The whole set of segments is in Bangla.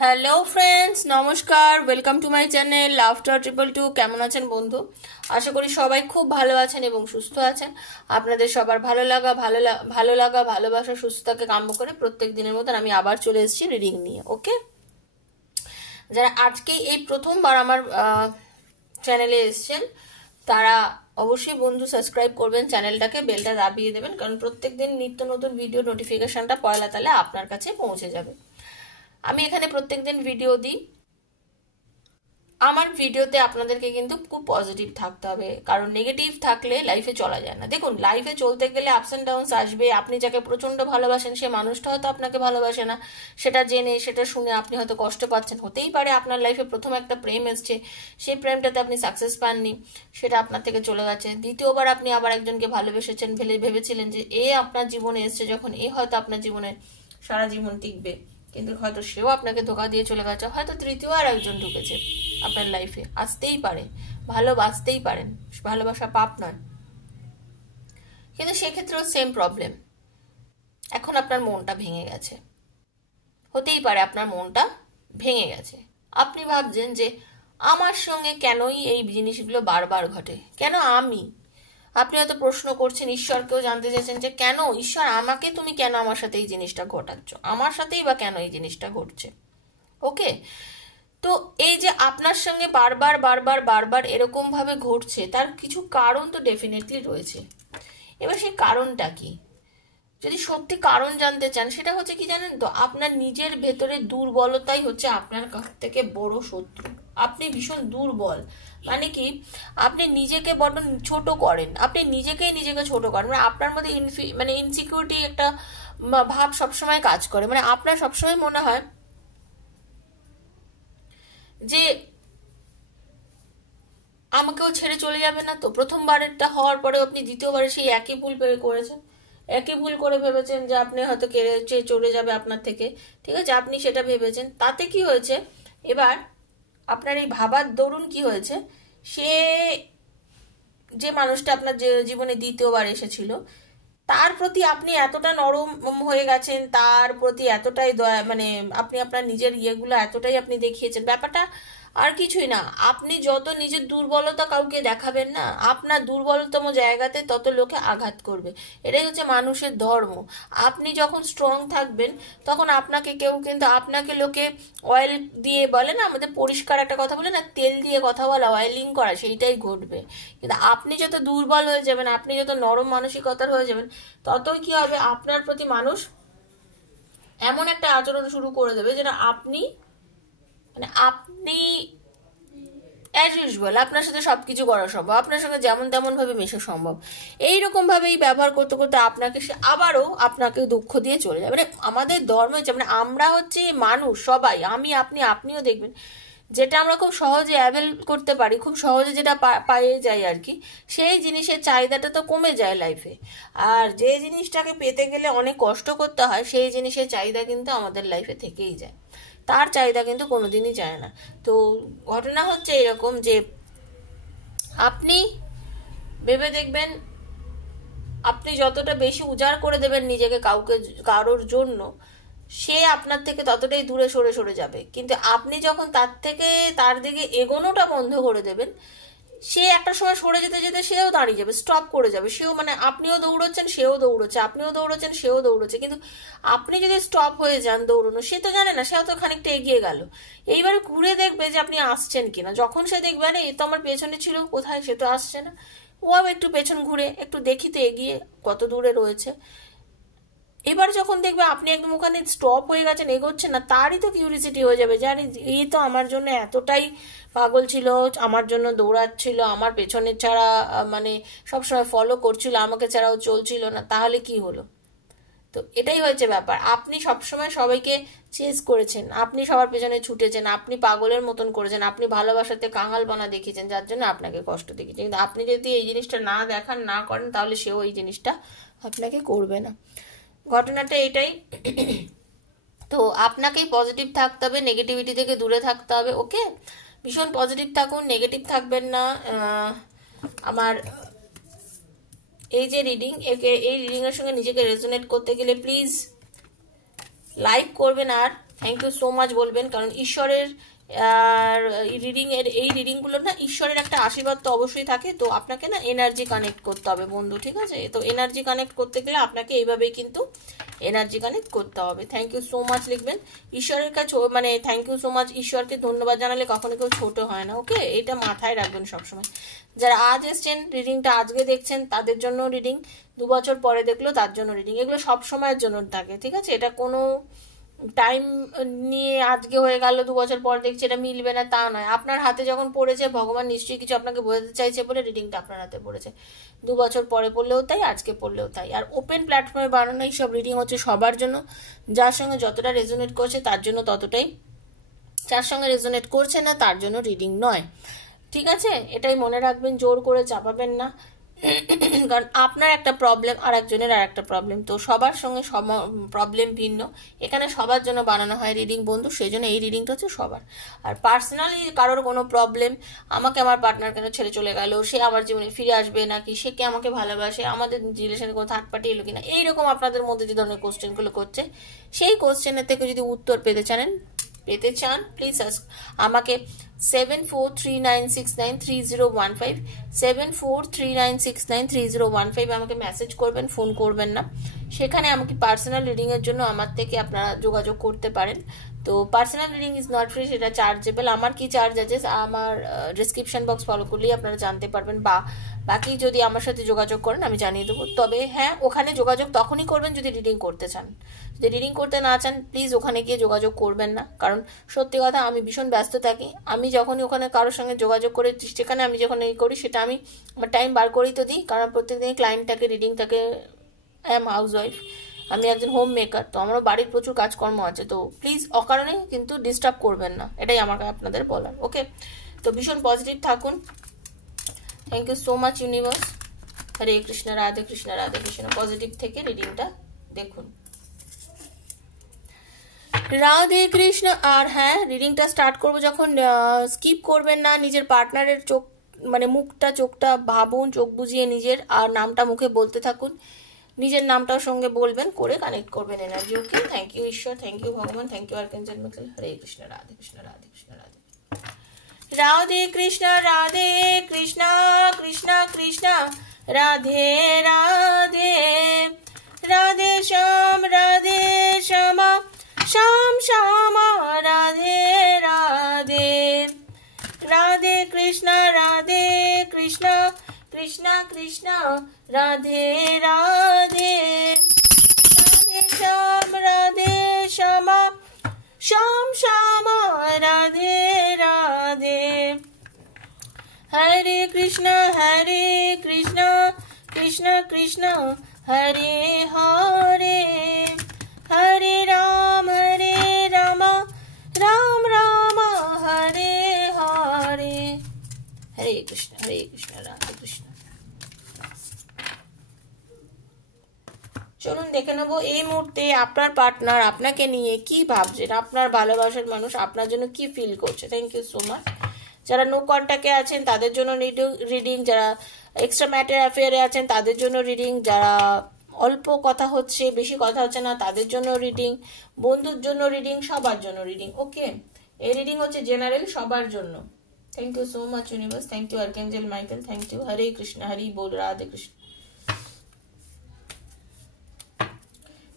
হ্যালো ফ্রেন্ডস, নমস্কার। Welcome to my channel laughter 222। কেমন আছেন বন্ধু? আশা করি সবাই খুব ভালো আছেন এবং সুস্থ আছেন। আপনাদের সবার ভালো লাগা ভালোবাসা সুস্থতাকে কাম্য করে প্রত্যেক দিনের মতন আমি আবার চলে এসেছি রিডিং নিয়ে। ওকে, যারা আজকে এই প্রথমবার আমার চ্যানেলে এসেছেন তারা অবশ্যই বন্ধু সাবস্ক্রাইব করবেন চ্যানেলটাকে, বেলটা দাবিয়ে দেবেন, কারণ প্রত্যেক দিন নিত্য নতুন ভিডিও নোটিফিকেশনটা পয়লা তালে আপনার কাছে পৌঁছে যাবে। আমি এখানে প্রত্যেকদিন ভিডিও দিই। আমার ভিডিওতে আপনাদেরকে কিন্তু খুব পজিটিভ থাকতে হবে, কারণ নেগেটিভ থাকলে লাইফে চলা যায় না। দেখুন, লাইফে চলতে গেলে আপস অ্যান্ড ডাউনস আসবে। আপনি যাকে প্রচন্ড ভালোবাসেন সে মানুষটা হয়তো আপনাকে ভালোবাসে না, সেটা জেনে সেটা শুনে আপনি হয়তো কষ্ট পাচ্ছেন। হতেই পারে আপনার লাইফে প্রথম একটা প্রেম এসছে, সেই প্রেমটাতে আপনি সাকসেস পাননি, সেটা আপনার থেকে চলে গেছে। দ্বিতীয়বার আপনি আবার একজনকে ভালোবেসেছেন, ভেবেছিলেন যে এ আপনার জীবনে এসছে, যখন এ হয়তো আপনার জীবনে সারা জীবন টিকবে, কিন্তু হয়তো সেও আপনাকে ধোকা দিয়ে চলে গেছে। হয়তো তৃতীয় আর একজন ঢুকেছে আপনার লাইফে, আসতেই পারে, ভালোবাসতেই পারেন, ভালোবাসা পাপ নয়, কিন্তু সেক্ষেত্রেও সেম প্রবলেম। এখন আপনার মনটা ভেঙে গেছে, হতেই পারে আপনার মনটা ভেঙে গেছে। আপনি ভাবছেন যে আমার সঙ্গে কেনই এই জিনিসগুলো বারবার ঘটে, কেন আমি? আপনি হয়তো প্রশ্ন করছেন, ঈশ্বরকেও জানতে চাইছেন যে কেন ঈশ্বর আমাকে, তুমি কেন আমার সাথে এই জিনিসটা ঘটাচ্ছ, আমার সাথেই বা কেন এই জিনিসটা ঘটছে। ওকে, তো এই যে আপনার সঙ্গে বারবার বারবার বারবার এরকম ভাবে ঘটছে, তার কিছু কারণ তো ডেফিনেটলি রয়েছে। এবার সেই কারণটা কি? যদি সত্যি কারণ জানতে চান, সেটা হচ্ছে কি জানেন তো, আপনার নিজের ভেতরে দুর্বলতাই হচ্ছে আপনার কাছ থেকে বড় শত্রু। আপনি ভীষণ দুর্বল, মানে কি, আপনি নিজেকে বড্ড ছোট করেন, আপনি নিজেকে ছোট করেন, মানে আপনার মধ্যে ইনসিকিউরিটি একটা ভাব সবসময় কাজ করে। মানে আপনার সবসময় মনে হয় যে আমাকেও ছেড়ে চলে যাবে না তো। প্রথমবারেরটা হওয়ার পরে আপনি দ্বিতীয়বারে সেই একই ভুল করেছেন, একই ভুল করে ভেবেছেন যে আপনি হয়তো কেড়ে চলে যাবে আপনার থেকে। ঠিক আছে, আপনি সেটা ভেবেছেন, তাতে কি হয়েছে, এবার আপনার এই ভাবার দরুন কি হয়েছে, সে যে মানুষটা আপনার জীবনে দ্বিতীয়বার এসেছিল তার প্রতি আপনি এতটা নরম হয়ে গেছেন, তার প্রতি এতটাই দয়া, মানে আপনি আপনার নিজের ইয়েগুলো এতটাই আপনি দেখিয়েছেন। ব্যাপারটা আর কিছুই না, আপনি যত নিজের দুর্বলতা কাউকে দেখাবেন না, আপনার দুর্বলতম জায়গাতে তত লোকে আঘাত করবে। এটাই হচ্ছে মানুষের ধর্ম। আপনি যখন স্ট্রং থাকবেন তখন আপনাকে লোকে অয়েল দিয়ে বলে না, আমাদের পরিষ্কার একটা কথা বলে না, তেল দিয়ে কথা বলা, অয়েলিং করা, সেইটাই ঘটবে। কিন্তু আপনি যত দুর্বল হয়ে যাবেন, আপনি যত নরম মানসিকতার হয়ে যাবেন, ততই কি হবে, আপনার প্রতি মানুষ এমন একটা আচরণ শুরু করে দেবে যেটা আপনি অ্যাজ ইউজুয়াল আপনার সাথে সবকিছু করা সম্ভব, আপনার সঙ্গে যেমন তেমন ভাবে মেশা সম্ভব, এইরকম ভাবেই ব্যবহার করতে করতে আপনাকে সে আবারও আপনাকে দুঃখ দিয়ে চলে যাবে। মানে আমাদের ধর্ম হচ্ছে, মানে আমরা হচ্ছে মানুষ সবাই, আমি আপনি, আপনিও দেখবেন, যেটা আমরা খুব সহজে অ্যাভেল করতে পারি, খুব সহজে যেটা পাইয়ে যাই আর কি, সেই জিনিসের চাহিদাটা তো কমে যায় লাইফে। আর যে জিনিসটাকে পেতে গেলে অনেক কষ্ট করতে হয়, সেই জিনিসের চাহিদা কিন্তু আমাদের লাইফে থেকেই যায়, তার চাহিদা কিন্তু কোনোদিনই যায় না। তো ঘটনা হচ্ছে এরকম যে আপনি ভেবে দেখবেন, আপনি যতটা বেশি উজাড় করে দেবেন নিজেকে কারোর জন্য, সে আপনার থেকে ততটাই দূরে সরে সরে যাবে। কিন্তু আপনি যখন তার দিকে এগোনোটা বন্ধ করে দেবেন, সে একটা সময় সরে যেতে যেতে সেও দাঁড়িয়ে যাবে, স্টপ করে যাবে। সেও, মানে আপনিও দৌড়চ্ছেন সেও দৌড়চ্ছে, আপনিও দৌড়চ্ছেন সেও দৌড়চ্ছে, কিন্তু আপনি যদি স্টপ হয়ে যান দৌড়নো, সে তো জানে না, সেও তো খানিকটা এগিয়ে গেল। এইবারে ঘুরে দেখবে যে আপনি আসছেন কিনা। যখন সে দেখবে আরে এ তো আমার পেছনে ছিল, কোথায়, সে তো আসছে না, ও একটু পেছন ঘুরে একটু দেখি তো এগিয়ে কত দূরে রয়েছে। এবার যখন দেখবে আপনি একদম ওখানে স্টপ হয়ে গেছেন, এগোচ্ছেন না, তারই তো কিউরিসিটি হয়ে যাবে যে আরে এই তো আমার জন্য এতটাই পাগল ছিল, আমার জন্য দৌড়াচ্ছিল, আমার পেছনে ছাড়া মানে সবসময় ফলো করছিল, আমাকে ছাড়াও চলছিল না, তাহলে কি হলো? তো এটাই হয়েছে ব্যাপার। আপনি সবসময় সবাইকে চেস করেছেন, আপনি সবার পেছনে ছুটেছেন, আপনি পাগলের মতন করেছেন, আপনি ভালোবাসাতে কাঙাল বানা দেখিয়েছেন, যার জন্য আপনাকে কষ্ট দেখিয়েছেন। কিন্তু আপনি যদি এই জিনিসটা না দেখান, না করেন, তাহলে সেও এই জিনিসটা আপনাকে করবে না। ঘটনাটা এটাই। তো আপনাকেই পজিটিভ থাকতে হবে, নেগেটিভিটি থেকে দূরে থাকতে হবে। ওকে, ভীষণ পজিটিভ থাকুন, নেগেটিভ থাকবেন না। আমার এই যে রিডিং, এই রিডিং এর সঙ্গে নিজেকে রেজোনেট করতে গেলে প্লিজ লাইক করবেন আর থ্যাংক ইউ সো মাচ বলবেন, কারণ ঈশ্বরের এই রিডিংগুলো না ঈশ্বরের একটা আশীর্বাদ তো অবশ্যই থাকে। তো আপনাকে না এনার্জি কানেক্ট করতে হবে বন্ধু, ঠিক আছে? তো এনার্জি কানেক্ট করতে গেলে আপনাকে এইভাবেই কিন্তু এনার্জি কানেক্ট করতে হবে। থ্যাংক ইউ সো মাচ লিখবেন। ঈশ্বরের কাছে মানে থ্যাংক ইউ সো মাচ, ঈশ্বরকে ধন্যবাদ জানালে কখনো কেউ ছোট হয় না, ওকে? এটা মাথায় রাখবেন সবসময়। যারা আজ এসছেন রিডিংটা আজকে দেখছেন তাদের জন্য রিডিং, 2 বছর পরে দেখলো তার জন্য রিডিং, এগুলো সব সময়ের জন্য থাকে, ঠিক আছে? এটা কোনো টাইম নিয়ে আজকে হয়ে গেল 2 বছর পর দেখছি এটা মিলবে না তা নয়। আপনার হাতে যখন পড়েছে ভগবান নিশ্চয়ই কিছু আপনাকে বোঝাতে চাইছে বলে রিডিংটা আপনার হাতে পড়েছে। 2 বছর পরে পড়লেও তাই, আজকে পড়লেও তাই। আর ওপেন প্ল্যাটফর্মে বানানো এই সব রিডিং হচ্ছে সবার জন্য, যার সঙ্গে যতটা রেজোনেট করছে তার জন্য ততটাই, যার সঙ্গে রেজোনেট করছে না তার জন্য রিডিং নয়, ঠিক আছে? এটাই মনে রাখবেন, জোর করে চাপাবেন না, কারণ আপনার একটা প্রবলেম আর একজনের আর একটা প্রবলেম, তো সবার সঙ্গে প্রবলেম ভিন্ন। এখানে সবার জন্য বানানো হয় রিডিং বন্ধু, সেই জন্য এই রিডিংটা হচ্ছে সবার। আর পার্সোনালি কারোর কোনো প্রবলেম, আমাকে আমার পার্টনার কেন ছেড়ে চলে গেল, সে আমার জীবনে ফিরে আসবে নাকি, সে কে আমাকে ভালোবাসে, আমাদের রিলেশনে কোনো থার্ড পার্টি এলো কিনা, এইরকম আপনাদের মধ্যে যে ধরনের কোশ্চেনগুলো করছে, সেই কোশ্চেনের থেকে যদি উত্তর পেতে চান প্লিজ আমাকে 7439693015 7439693015 আমাকে মেসেজ করবেন, ফোন করবেন না। সেখানে আমাকে পার্সোনাল রিডিং এর জন্য আমার থেকে আপনারা যোগাযোগ করতে পারেন। তো personal reading is not free, সেটা চার্জেবল। আমার কি চার্জ আছে আমার ডিসক্রিপশন বক্স ফলো করলেই আপনারা জানতে পারবেন, বা বাকি যদি আমার সাথে যোগাযোগ করেন আমি জানিয়ে দেবো। তবে হ্যাঁ, ওখানে যোগাযোগ তখনই করবেন যদি রিডিং করতে চান। যদি রিডিং করতে না চান প্লিজ ওখানে গিয়ে যোগাযোগ করবেন না, কারণ সত্যি কথা আমি ভীষণ ব্যস্ত থাকি। আমি যখনই ওখানে কারোর সঙ্গে যোগাযোগ করে সেখানে আমি যখন এই করি সেটা আমি আমার টাইম বার করেই তো দিই, কারণ প্রত্যেকদিনই ক্লায়েন্ট থাকে, রিডিং থাকে। আই এম হাউস ওয়াইফ, আমি একজন হোম মেকার, তো আমারও বাড়ির প্রচুর কাজকর্ম আছে। তো প্লিজ অকারণে কিন্তু ডিস্টার্ব করবেন না, এটাই আমাকে আপনাদের বলার, ওকে? তো ভীষণ পজিটিভ থাকুন। Thank you so much universe. Hare Krishna, Radhe Krishna, Radhe Krishna. Positive থেকে রিডিংটা দেখুন। রাধে কৃষ্ণ। আর হ্যাঁ, রিডিংটা স্টার্ট করবো যখন স্কিপ করবেন না, নিজের পার্টনারের চোখ মানে মুখটা চোখটা ভাবুন, চোখ বুঝিয়ে নিজের আর নামটা মুখে বলতে থাকুন, নিজের নামটাও সঙ্গে বলবেন, করে কানেক্ট করবেন এনার্জি, ওকে? থ্যাংক ইউ ঈশ্বর, থ্যাংক ইউ ভগবান, থ্যাংক ইউ আর্কাঞ্জেল মিখাইল। হরে কৃষ্ণ, রাধে কৃষ্ণ, রাধে কৃষ্ণ, রাধে রাধে কৃষ্ণ, রাধে কৃষ্ণ, কৃষ্ণ কৃষ্ণ রাধে রাধে, রাধে শ্যাম শ্যাম শ্যাম রাধে রাধে, রাধে কৃষ্ণ কৃষ্ণ কৃষ্ণ রাধে রাধে, রাধে শ্যাম শ্যাম শ্যাম রাধে রাধে। হরে কৃষ্ণ কৃষ্ণ কৃষ্ণ হরে হরে, হরে রাম রাম রাম হরে হরে। হরে কৃষ্ণ রাধে কৃষ্ণ। চলুন দেখে নেবো এই মুহূর্তে আপনার পার্টনার আপনাকে নিয়ে কি ভাবছেন, আপনার ভালোবাসার মানুষ আপনার জন্য কি ফিল করছে। Thank you so much. যারা নো কন্ট্যাক্টে আছেন তাদের জন্য রিডিং, যারা এক্সট্রা ম্যাটার অ্যাফেয়ারে আছেন তাদের জন্য রিডিং, যারা অল্প কথা হচ্ছে বেশি কথা হচ্ছে না তাদের জন্য রিডিং, বন্ধুর জন্য রিডিং, সবার জন্য রিডিং, ওকে? এই রিডিং হচ্ছে জেনারেল সবার জন্য। Thank you so much universe, thank you archangel Michael, thank you. Hare Krishna, Hari বল, রাধে কৃষ্ণ।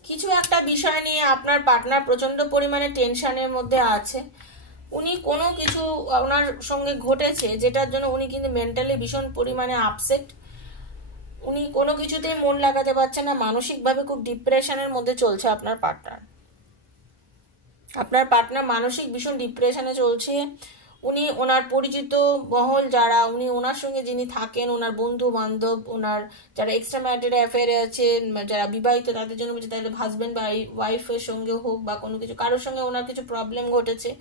কিছু একটা বিষয় নিয়ে আপনার পার্টনার প্রচন্ড পরিমাণে টেনশনের মধ্যে আছে। উনি কোনো কিছু ওনার সঙ্গে ঘটেছে যেটার জন্য উনি কিন্তু মেন্টালি ভীষণ পরিমাণে আপসেট। উনি কোনো কিছুতে মন লাগাতে পারছেন না, মানসিকভাবে খুব ডিপ্রেশনের মধ্যে চলছে আপনার পার্টনার মানসিক ভীষণ ডিপ্রেশনে চলছে। উনি ওনার পরিচিত মহল যারা, উনি ওনার সঙ্গে যিনি থাকেন, ওনার বন্ধু বান্ধব, ওনার যারা এক্সট্রা ম্যারিটাল অ্যাফেয়ারে আছেন, যারা বিবাহিত তাদের জন্য বলছে, তাদের হাজব্যান্ড বা ওয়াইফের সঙ্গে হোক বা কোনো কিছু কারোর সঙ্গে ওনার কিছু প্রবলেম ঘটেছে,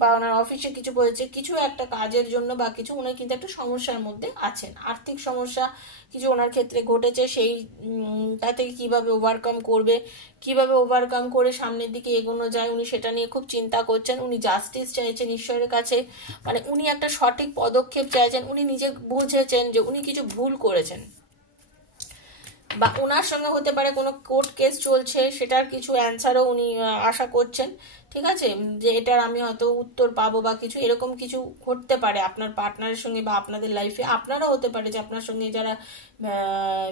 বা ওনার অফিসে কিছু হয়েছে, কিছু একটা কাজের জন্য বা কিছু, উনি কিন্তু একটা সমস্যার মধ্যে আছেন। আর্থিক সমস্যা কিছু ওনার ক্ষেত্রে ঘটেছে, সেই তা থেকে কিভাবে ওভারকাম করে সামনের দিকে এগোনো যায় উনি সেটা নিয়ে খুব চিন্তা করছেন। উনি জাস্টিস চাইছেন ঈশ্বরের কাছে, মানে উনি একটা সঠিক পদক্ষেপ চাইছেন। উনি নিজে বুঝেছেন যে উনি কিছু ভুল করেছেন। বা ওনার সঙ্গে হতে পারে কোনো কোর্ট কেস চলছে, সেটার কিছু অ্যান্সারও উনি আশা করছেন, ঠিক আছে, যে এটার আমি হয়তো উত্তর পাবো বা কিছু এরকম কিছু ঘটতে পারে আপনার পার্টনারের সঙ্গে বা আপনাদের লাইফে। আপনারও হতে পারে যে আপনার সঙ্গে যারা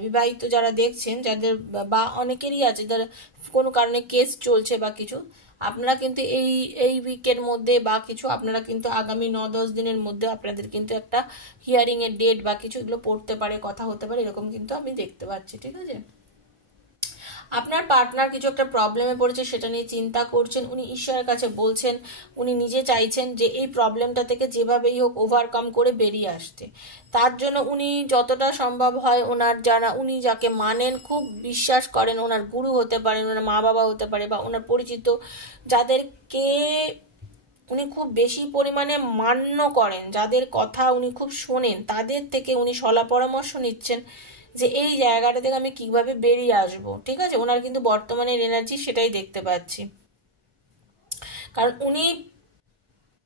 বিবাহিত যারা দেখছেন, যাদের বা অনেকেরই আছে যারা কোনো কারণে কেস চলছে বা কিছু, আপনারা কিন্তু এই এই উইকের মধ্যে বা কিছু আপনারা কিন্তু আগামী 9-10 দিনের মধ্যে আপনাদের কিন্তু একটা হিয়ারিং এর ডেট বা কিছু এগুলো পড়তে পারে, কথা হতে পারে, এরকম কিন্তু আমি দেখতে পাচ্ছি, ঠিক আছে। আপনার পার্টনার কিছু একটা প্রবলেমে পড়েছে, সেটা নিয়ে চিন্তা করছেন, উনি ঈশ্বরের কাছে বলছেন, উনি নিজে চাইছেন যে এই প্রবলেমটা থেকে যেভাবেই হোক ওভারকাম করে বেরিয়ে আসতে। তার জন্য উনি যতটা সম্ভব হয় ওনার যারা উনি যাকে মানেন, খুব বিশ্বাস করেন, ওনার গুরু হতে পারেন, ওনার মা বাবা হতে পারে বা ওনার পরিচিত যাদেরকে উনি খুব বেশি পরিমাণে মান্য করেন, যাদের কথা উনি খুব শোনেন, তাদের থেকে উনি সলা পরামর্শ নিচ্ছেন যে এই জায়গাটা থেকে আমি কিভাবে বেরিয়ে আসব, ঠিক আছে। ওনার কিন্তু বর্তমানের এনার্জি সেটাই দেখতে পাচ্ছি, কারণ উনি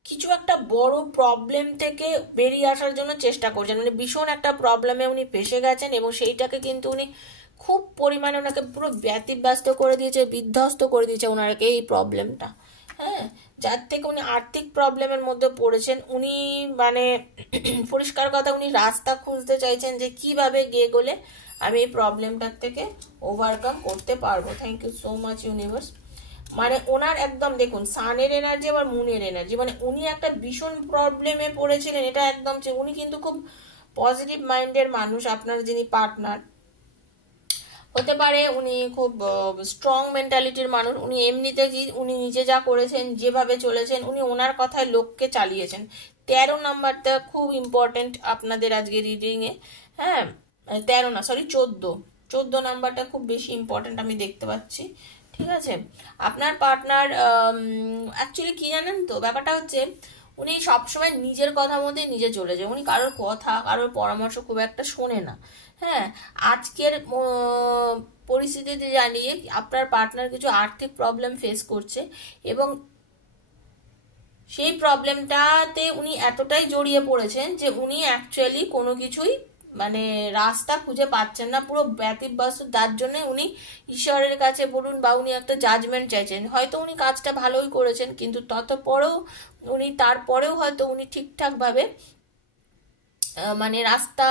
কিছু একটা বড় প্রবলেম থেকে বেরিয়ে আসার জন্য চেষ্টা করছেন, মানে ভীষণ একটা প্রবলেমে উনি ফেসে গেছেন এবং সেইটাকে কিন্তু উনি খুব পরিমাণে ওনাকে পুরো ব্যতিব্যস্ত করে দিয়েছে, বিধ্বস্ত করে দিয়েছে ওনাকে এই প্রবলেমটা, হ্যাঁ, যার থেকে উনি আর্থিক প্রবলেমের মধ্যে পড়েছেন। উনি মানে পরিষ্কার কথা উনি রাস্তা খুঁজতে চাইছেন যে কিভাবে গিয়ে গেলে আমি এই প্রবলেমটার থেকে ওভারকাম করতে পারবো। Thank you so much universe. মানে ওনার একদম দেখুন সানের এনার্জি আবার মুনের এনার্জি, মানে উনি একটা ভীষণ প্রবলেমে পড়েছিলেন, এটা একদম উনি কিন্তু খুব পজিটিভ মাইন্ডের মানুষ, আপনার যিনি পার্টনার হতে পারে উনি খুব স্ট্রং মেন্টালিটির মানুষ। উনি এমনিতে উনি নিজে যা করেছেন, যেভাবে চলেছেন, উনি ওনার কথায় লোককে চালিয়েছেন। 13 নাম্বারটা খুব ইম্পর্টেন্ট আপনাদের আজকে রিডিং এ, হ্যাঁ 13 না সরি 14 নাম্বারটা খুব বেশি ইম্পর্টেন্ট আমি দেখতে পাচ্ছি, ঠিক আছে। আপনার পার্টনার অ্যাকচুয়ালি কি জানেন তো, ব্যাপারটা হচ্ছে উনি সবসময় নিজের কথা মধ্যে নিজে চলে যায়, উনি কারোর কথা কারোর পরামর্শ খুব একটা শোনে না, হ্যাঁ। আজকের পরিস্থিতিতে জানিয়ে আপনার পার্টনার কিছু আর্থিক প্রবলেম ফেস করছে এবং সেই প্রবলেমটাতে উনি এতটাই জড়িয়ে পড়েছেন যে উনি অ্যাকচুয়ালি কোনো কিছুই মানে রাস্তা খুঁজে পাচ্ছেন না, পুরো ব্যতিব্যস্ত। তার জন্য উনি ঈশ্বরের কাছে বলুন বা উনি একটা জাজমেন্ট চাইছেন, হয়তো উনি কাজটা ভালোই করেছেন কিন্তু ততপরেও উনি তারপরেও হয়তো উনি ঠিকঠাক ভাবে মানে রাস্তা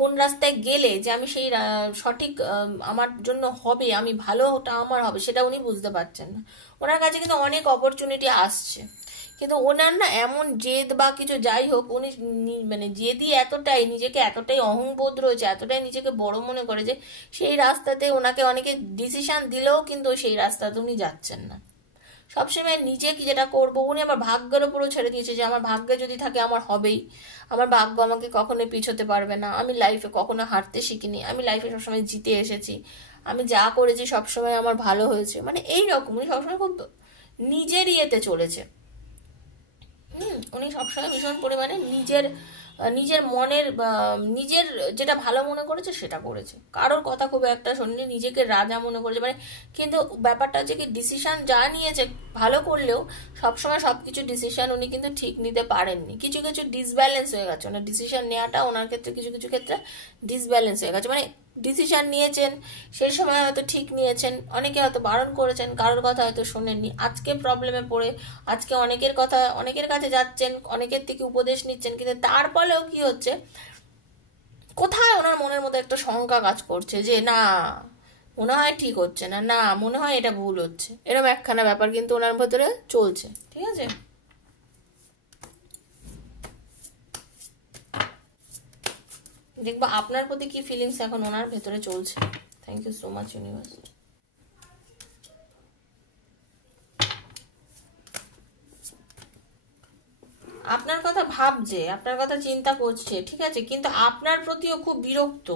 কোন রাস্তায় গেলে যে আমি সেই সঠিক আমার জন্য হবে, আমি ভালোটা আমার হবে, সেটা উনি বুঝতে পারছেন না। ওনার কাছে কিন্তু অনেক অপরচুনিটি আসছে, কিন্তু ওনার না এমন জেদ বা কিছু যাই হোক, উনি মানে জেদি এতটাই, নিজেকে এতটাই অহংবোধ রয়েছে, এতটাই নিজেকে বড় মনে করে যে সেই রাস্তাতে ওনাকে অনেকে ডিসিশন দিলেও কিন্তু সেই রাস্তাতে উনি যাচ্ছেন না। সবসময় নিজে কি যেটা করবো উনি আমার ভাগ্যের উপরও ছেড়ে দিয়েছে, যে আমার ভাগ্যে যদি থাকে আমার হবেই, আমার ভাগ্য আমাকে কখনোই পিছোতে পারবে না, আমি লাইফে কখনো হারতে শিখিনি, আমি লাইফে সবসময় জিতে এসেছি, আমি যা করেছি সবসময় আমার ভালো হয়েছে, মানে এইরকম উনি সবসময় খুব নিজের ইয়েতে চলেছে। উনি সবসময় ভীষণ পরিমাণে নিজের নিজের মনের নিজের যেটা ভালো মনে করেছে সেটা করেছে, কারোর কথা খুব একটা শোনেনি, নিজেকে রাজা মনে করেছে মানে। কিন্তু ব্যাপারটা হচ্ছে কি ডিসিশন যা নিয়েছে ভালো করলেও সবসময় সবকিছু ডিসিশন উনি কিন্তু ঠিক নিতে পারেননি, কিছু কিছু ডিসব্যালেন্স হয়ে গেছে ওনার ডিসিশন নেওয়াটা, ওনার ক্ষেত্রে কিছু কিছু ক্ষেত্রে ডিসব্যালেন্স হয়ে গেছে, মানে ডিসিশন নিয়েছেন সেই সময় হয়তো ঠিক নিয়েছেন, অনেকে হয়তো বারণ করেছেন, কারোর কথা হয়তো শোনেননি, আজকে প্রবলেমে পড়ে আজকে অনেকের কথা অনেকের কাছে যাচ্ছেন, অনেকের থেকে উপদেশ নিচ্ছেন, কিন্তু তারপরেও কি হচ্ছে কোথায় ওনার মনের মধ্যে একটা শঙ্কা কাজ করছে যে না মনে হয় ঠিক হচ্ছে না, না মনে হয় এটা ভুল হচ্ছে, এরকম একখানা ব্যাপার কিন্তু ওনার ভেতরে চলছে, ঠিক আছে। দেখবো আপনার প্রতি কি ফিলিংস এখন ওনার ভেতরে চলছে। Thank you so much universe. আপনার কথা ভাবছে, আপনার কথা চিন্তা করছে, ঠিক আছে, কিন্তু আপনার প্রতিও খুব বিরক্ত,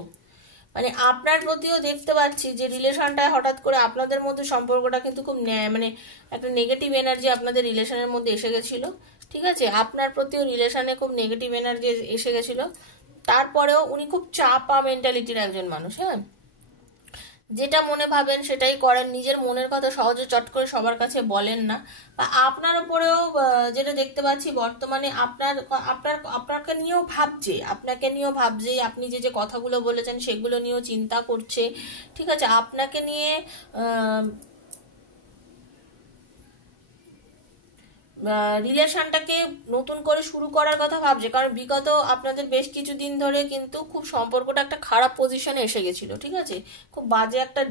মানে আপনার প্রতিও দেখতে পাচ্ছি যে রিলেশনটা হঠাৎ করে আপনাদের মধ্যে সম্পর্কটা কিন্তু খুব মানে একটা নেগেটিভ এনার্জি আপনাদের রিলেশনের মধ্যে এসে গেছিল, ঠিক আছে, আপনার প্রতিও রিলেশনে খুব নেগেটিভ এনার্জি এসে গেছিল। তারপরেও উনি খুব চাপা মেন্টালিটির একজন মানুষ, হ্যাঁ, যেটা মনে ভাবেন সেটাই করেন, নিজের মনের কথা সহজে চট করে সবার কাছে বলেন না। বা আপনার উপরেও যেটা দেখতে পাচ্ছি বর্তমানে আপনার আপনার আপনাকে নিয়েও ভাবছে, আপনাকে নিয়েও ভাবছে, আপনি যে যে কথাগুলো বলেছেন সেগুলো নিয়েও চিন্তা করছে, ঠিক আছে? আপনাকে নিয়ে রিলেশনটাকে নতুন করে শুরু করার কথা ভাবছে, কারণ বিগত আপনাদের বেশ কিছুদিন ধরে কিন্তু খুব সম্পর্কটা একটা খারাপ পজিশনে এসে গেছিল, ঠিক আছে? খুব বাজে একটা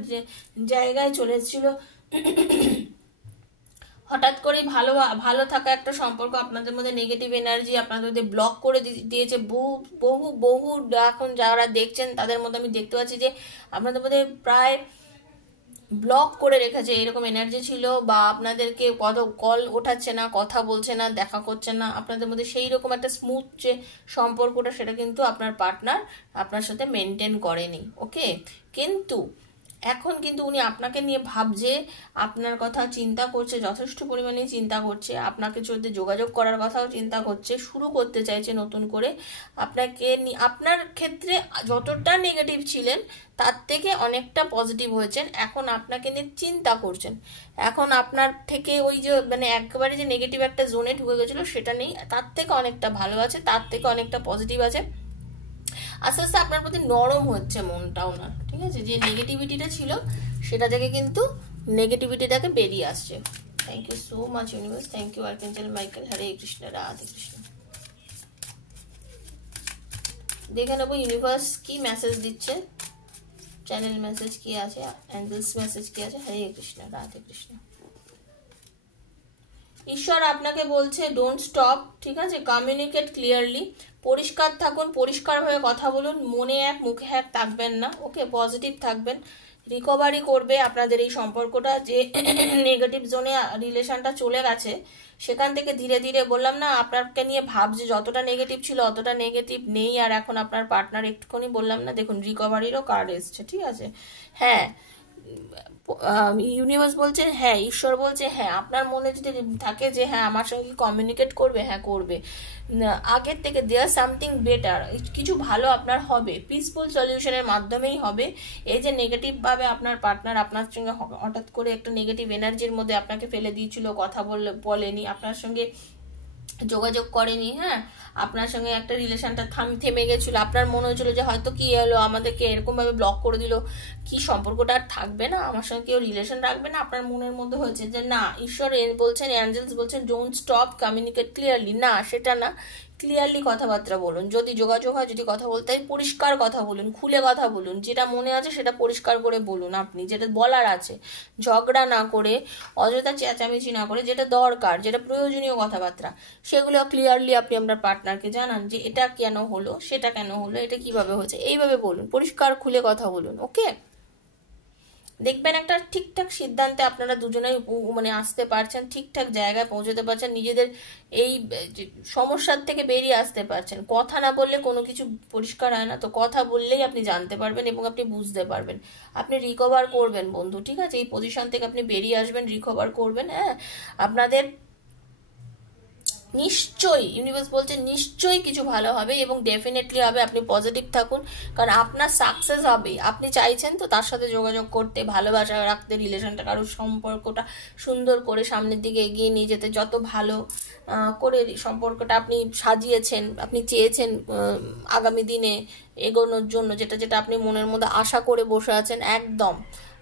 জায়গায় চলে এসেছিল। হঠাৎ করে ভালো ভালো থাকা একটা সম্পর্ক আপনাদের মধ্যে নেগেটিভ এনার্জি আপনাদের মধ্যে ব্লক করে দিয়েছে। বহু বহু বহু এখন যারা দেখছেন তাদের মধ্যে আমি দেখতে পাচ্ছি যে আপনাদের মধ্যে প্রায় ব্লক করে রেখেছে এরকম এনার্জি ছিল, বা আপনাদেরকে কত কল ওঠাচ্ছে না, কথা বলছে না, দেখা করছে না আপনাদের মধ্যে সেই রকম একটা স্মুথ যে সম্পর্কটা সেটা কিন্তু আপনার পার্টনার আপনার সাথে মেনটেন করেনি। ওকে, কিন্তু এখন কিন্তু উনি আপনাকে নিয়ে ভাবছে, আপনার কথা চিন্তা করছে, যথেষ্ট পরিমাণে চিন্তা করছে, আপনাকে সাথে যোগাযোগ করার কথাও চিন্তা করছে, শুরু করতে চাইছে নতুন করে আপনাকে। আপনার ক্ষেত্রে যতটা নেগেটিভ ছিলেন তার থেকে অনেকটা পজিটিভ হয়েছেন, এখন আপনাকে নিয়ে চিন্তা করছেন। এখন আপনার থেকে ওই যে মানে একেবারে যে নেগেটিভ একটা জোনে ঢুকে গেছিলো সেটা নেই, তার থেকে অনেকটা ভালো আছে, তার থেকে অনেকটা পজিটিভ আছে। আস্তে আস্তে আপনার প্রতি নরম হচ্ছে মনটা ওনার, ঠিক আছে? যে নেগেটিভিটিটা ছিল সেটা থেকে কিন্তু নেগেটিভিটিটাকে বেরিয়ে আসছে। Thank you so much universe, thank you archangel Michael. Hare Krishna, Radhe Krishna. দেখে নেবো ইউনিভার্স কি মেসেজ দিচ্ছে, চ্যানেল মেসেজ কি আছে, অ্যাঞ্জেলস মেসেজ কি আছে। হরে কৃষ্ণ, রাধে কৃষ্ণ। ঈশ্বর আপনাকে বলছে ডোন্ট স্টপ, ঠিক আছে? কমিউনিকেট ক্লিয়ারলি, পরিষ্কার থাকুন, পরিষ্কারভাবে কথা বলুন, মনে এক মুখে এক থাকবেন না। ওকে, পজিটিভ থাকবেন, রিকভারি করবে আপনাদের এই সম্পর্কটা। যে নেগেটিভ জোনে রিলেশনটা চলে গেছে সেখান থেকে ধীরে ধীরে, বললাম না আপনাকে নিয়ে ভাবছে যতটা নেগেটিভ ছিল অতটা নেগেটিভ নেই, আর এখন আপনার পার্টনার একটুখানি, বললাম না দেখুন রিকভারিরও কার্ড এসছে, ঠিক আছে? হ্যাঁ, ইউনিভার্স বলছে হ্যাঁ, ঈশ্বর বলছে হ্যাঁ, আপনার মনে যদি থাকে যে হ্যাঁ আমার সঙ্গে কমিউনিকেট করবে, হ্যাঁ করবে, আগের থেকে দেয়ার সামথিং বেটার, কিছু ভালো আপনার হবে, পিসফুল সলিউশনের মাধ্যমেই হবে। এই যে নেগেটিভ ভাবে আপনার পার্টনার আপনার সঙ্গে হঠাৎ করে একটা নেগেটিভ এনার্জির মধ্যে আপনাকে ফেলে দিয়েছিল, কথা বলেনি, আপনার সঙ্গে যোগাযোগ করেনি, হ্যাঁ, আপনার সঙ্গে একটা রিলেশনটা থেমে গেছিল, আপনার মনে হয়েছিল যে হয়তো কি এলো আমাদেরকে এরকম ভাবে ব্লক করে দিল, কি সম্পর্কটা আর থাকবে না, আমার সঙ্গে কেউ রিলেশন রাখবে না। আপনার মনের মধ্যে হয়েছে যে না, ঈশ্বর বলছেন, অ্যাঞ্জেলস বলছেন ডোন্ট স্টপ, কমিউনিকেট ক্লিয়ারলি। না, সেটা না, ক্লিয়ারলি কথাবার্তা বলুন, যদি যোগাযোগ হয়, যদি কথা বলতে হয় পরিষ্কার কথা বলুন, খুলে কথা বলুন, যেটা মনে আছে সেটা পরিষ্কার করে বলুন, আপনি যেটা বলার আছে, ঝগড়া না করে, অযথা চেঁচামেচি না করে, যেটা দরকার, যেটা প্রয়োজনীয় কথাবার্তা সেগুলো ক্লিয়ারলি আপনি আপনার পার্টনারকে জানান যে এটা কেন হলো, সেটা কেন হলো, এটা কিভাবে হয়েছে, এইভাবে বলুন, পরিষ্কার খুলে কথা বলুন। ওকে, দেখবেন একটা ঠিকঠাক সিদ্ধান্তে আপনারা দুজনেই মানে আসতে পারছেন, ঠিকঠাক জায়গায় পৌঁছতে পারছেন, নিজেদের এই সমস্যার থেকে বেরিয়ে আসতে পারছেন। কথা না বললে কোনো কিছু পরিষ্কার হয় না, তো কথা বললেই আপনি জানতে পারবেন এবং আপনি বুঝতে পারবেন, আপনি রিকভার করবেন বন্ধু, ঠিক আছে? এই পজিশন থেকে আপনি বেরিয়ে আসবেন, রিকভার করবেন। হ্যাঁ, আপনাদের নিশ্চয়ই ইউনিভার্স বলছে নিশ্চয়ই কিছু ভালো হবে এবং ডেফিনেটলি হবে। আপনি পজিটিভ থাকুন, কারণ আপনার সাকসেস হবে। আপনি চাইছেন তো তার সাথে যোগাযোগ করতে, ভালোবাসা রাখতে, রিলেশনটা কারোর সম্পর্কটা সুন্দর করে সামনের দিকে এগিয়ে নিয়ে যেতে, যত ভালো করে সম্পর্কটা আপনি সাজিয়েছেন, আপনি চেয়েছেন আগামী দিনে এগোনোর জন্য, যেটা যেটা আপনি মনের মধ্যে আশা করে বসে আছেন, একদম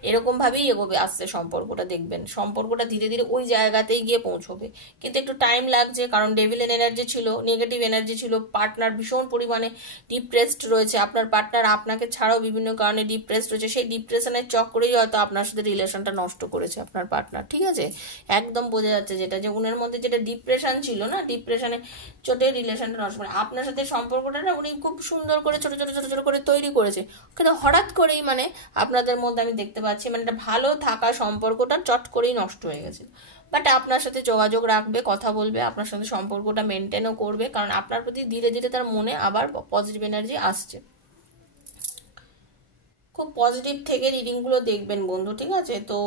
এরকম ভাবেই এগোবে। আসতে সম্পর্কটা দেখবেন, সম্পর্কটা ধীরে ধীরে ওই জায়গাতেই গিয়ে পৌঁছবে, কিন্তু একটু টাইম লাগছে, কারণ ডেভিলের এনার্জি ছিল, নেগেটিভ এনার্জি ছিল, পার্টনার ভীষণ পরিমাণে ডিপ্রেসড রয়েছে, আপনার পার্টনার আপনাকে ছাড়াও বিভিন্ন কারণে ডিপ্রেসড রয়েছে, সেই ডিপ্রেশনের চক্করেই হয়তো আপনার সাথে রিলেশনটা নষ্ট করেছে আপনার পার্টনার, ঠিক আছে? একদম বোঝা যাচ্ছে যেটা, যে উনার মধ্যে যেটা ডিপ্রেশন ছিল না, ডিপ্রেশনে চোটে রিলেশনটা নষ্ট করে আপনার সাথে সম্পর্কটা না উনি খুব সুন্দর করে ছোট ছোট ছোট ছোট করে তৈরি করেছে, কিন্তু হঠাৎ করেই মানে আপনাদের মধ্যে আমি দেখতে পাচ্ছি মানে একটা ভালো থাকা সম্পর্কটা চট করেই নষ্ট হয়ে গেছে। বাট আপনার সাথে যোগাযোগ রাখবে, কথা বলবে, আপনার সাথে সম্পর্কটা মেনটেনও করবে, কারণ আপনার প্রতি ধীরে ধীরে তার মনে আবার পজিটিভ এনার্জি আসছে। খুব পজিটিভ থেকে রিডিংগুলো দেখবেন বন্ধু, ঠিক আছে? তো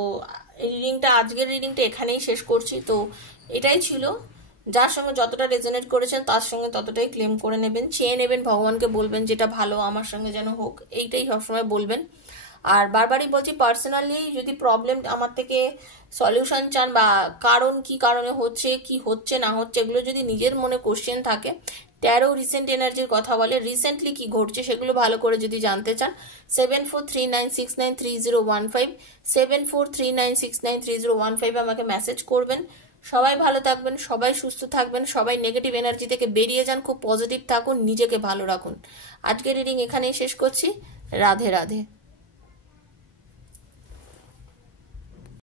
রিডিংটা, আজকের রিডিংটা এখানেই শেষ করছি। তো এটাই ছিল, যার সঙ্গে যতটা রেজোনেট করেছেন তার সঙ্গে ততটাই ক্লেম করে নেবেন, চেয়ে নেবেন, ভগবানকে বলবেন যেটা ভালো আমার সঙ্গে যেন হোক, এইটাই সবসময় বলবেন। আর বারবারই বলছি, পার্সোনালি যদি প্রবলেম আমার থেকে সলিউশন চান বা কারণ কি কারণে হচ্ছে কি হচ্ছে না হচ্ছে এগুলো যদি নিজের মনে কোশ্চেন থাকে, ট্যারো রিসেন্ট এনার্জির কথা বলে, রিসেন্টলি কি ঘটছে সেগুলো ভালো করে যদি জানতে চান, 7439693015 7439693015 আমাকে মেসেজ করবেন। সবাই ভালো থাকবেন, সবাই সুস্থ থাকবেন, সবাই নেগেটিভ এনার্জি থেকে বেরিয়ে যান, খুব পজিটিভ থাকুন, নিজেকে ভালো রাখুন। আজকের রিডিং এখানেই শেষ করছি। রাধে রাধে।